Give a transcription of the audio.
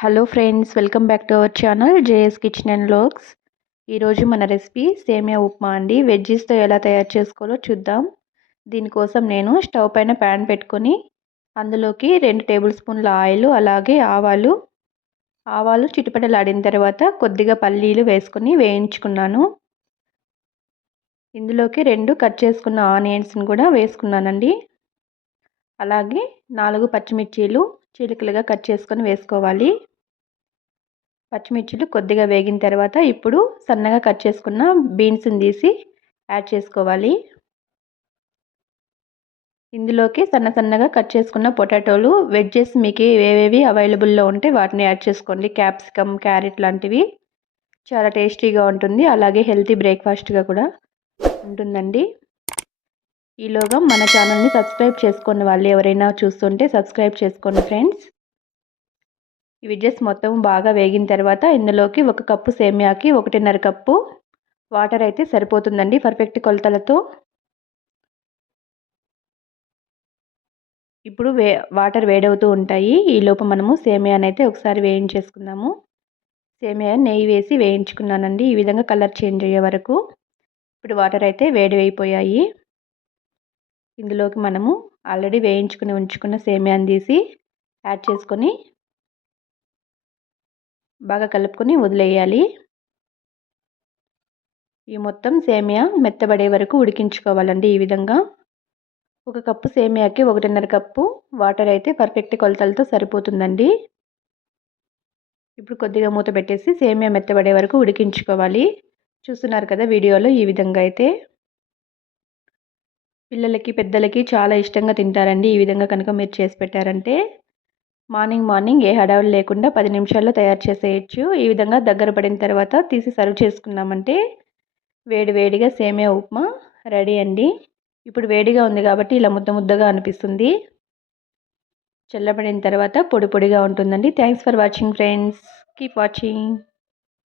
Hello friends welcome back to our channel JS kitchen and looks ఈరోజు మన recipe సేమియా ఉప్మా అండి. వెజ్జీస్తో ఎలా తయారు చేసుకోవాలో చూద్దాం. దీనికోసం నేను స్టవ్ పైన ప్యాన్ పెట్టుకొని అందులోకి రెండు టేబుల్ స్పూన్ల ఆయిల్ అలాగే ఆవాలు. ఆవాలు చిటిపటలాడిన తర్వాత కొద్దిగా పల్లీలు వేసుకొని వేయించుకున్నాను. ఇందులోకి రెండు కట్ చేసుకున్న ఆనియన్స్ని కూడా వేసుకున్నానండి. అలాగే నాలుగు పచ్చిమిర్చీలు చిలుకలుగా కట్ చేసుకొని వేసుకోవాలి. పచ్చిమిర్చిలు కొద్దిగా వేగిన తర్వాత ఇప్పుడు సన్నగా కట్ చేసుకున్న బీన్స్ని తీసి యాడ్ చేసుకోవాలి. ఇందులోకి సన్న సన్నగా కట్ చేసుకున్న పొటాటోలు వెజ్జెస్ మీకు ఏవేవి అవైలబుల్లో ఉంటే వాటిని యాడ్ చేసుకోండి. క్యాప్సికమ్ క్యారెట్ లాంటివి చాలా టేస్టీగా ఉంటుంది. అలాగే హెల్తీ బ్రేక్ఫాస్ట్గా కూడా ఉంటుందండి. ఈలోగా మన ఛానల్ని సబ్స్క్రైబ్ చేసుకున్న వాళ్ళు ఎవరైనా చూస్తుంటే సబ్స్క్రైబ్ చేసుకోండి ఫ్రెండ్స్. ఇవి జస్ట్ మొత్తం బాగా వేగిన తర్వాత ఇందులోకి ఒక కప్పు సేమియాకి ఒకటిన్నర కప్పు వాటర్ అయితే సరిపోతుందండి పర్ఫెక్ట్ కొలతలతో. ఇప్పుడు వే వాటర్ వేడవుతూ ఉంటాయి. ఈలోపు మనము సేమియాని అయితే ఒకసారి వేయించేసుకుందాము. సేమియా నెయ్యి వేసి వేయించుకున్నానండి. ఈ విధంగా కలర్ చేంజ్ అయ్యే వరకు. ఇప్పుడు వాటర్ అయితే వేడి అయిపోయాయి. ఇందులోకి మనము ఆల్రెడీ వేయించుకుని ఉంచుకున్న సేమియాని తీసి యాడ్ చేసుకొని బాగా కలుపుకొని వదిలేయాలి. ఈ మొత్తం సేమియా మెత్తబడే వరకు ఉడికించుకోవాలండి ఈ విధంగా. ఒక కప్పు సేమియాకి ఒకటిన్నర కప్పు వాటర్ అయితే పర్ఫెక్ట్ కొలతలతో సరిపోతుందండి. ఇప్పుడు కొద్దిగా మూత పెట్టేసి సేమియా మెత్తబడే వరకు ఉడికించుకోవాలి. చూస్తున్నారు కదా వీడియోలో ఈ విధంగా అయితే. పిల్లలకి పెద్దలకి చాలా ఇష్టంగా తింటారండి. ఈ విధంగా కనుక మీరు చేసి పెట్టారంటే మార్నింగ్ మార్నింగ్ ఏ హడావులు లేకుండా పది నిమిషాల్లో తయారు చేసేయచ్చు. ఈ విధంగా దగ్గర పడిన తర్వాత తీసి సర్వ్ చేసుకున్నామంటే వేడి వేడిగా సేమియా ఉప్మా రెడీ అండి. ఇప్పుడు వేడిగా ఉంది కాబట్టి ఇలా ముద్ద ముద్దగా అనిపిస్తుంది. చల్లబడిన తర్వాత పొడి పొడిగా ఉంటుందండి. Thanks for watching friends. Keep watching.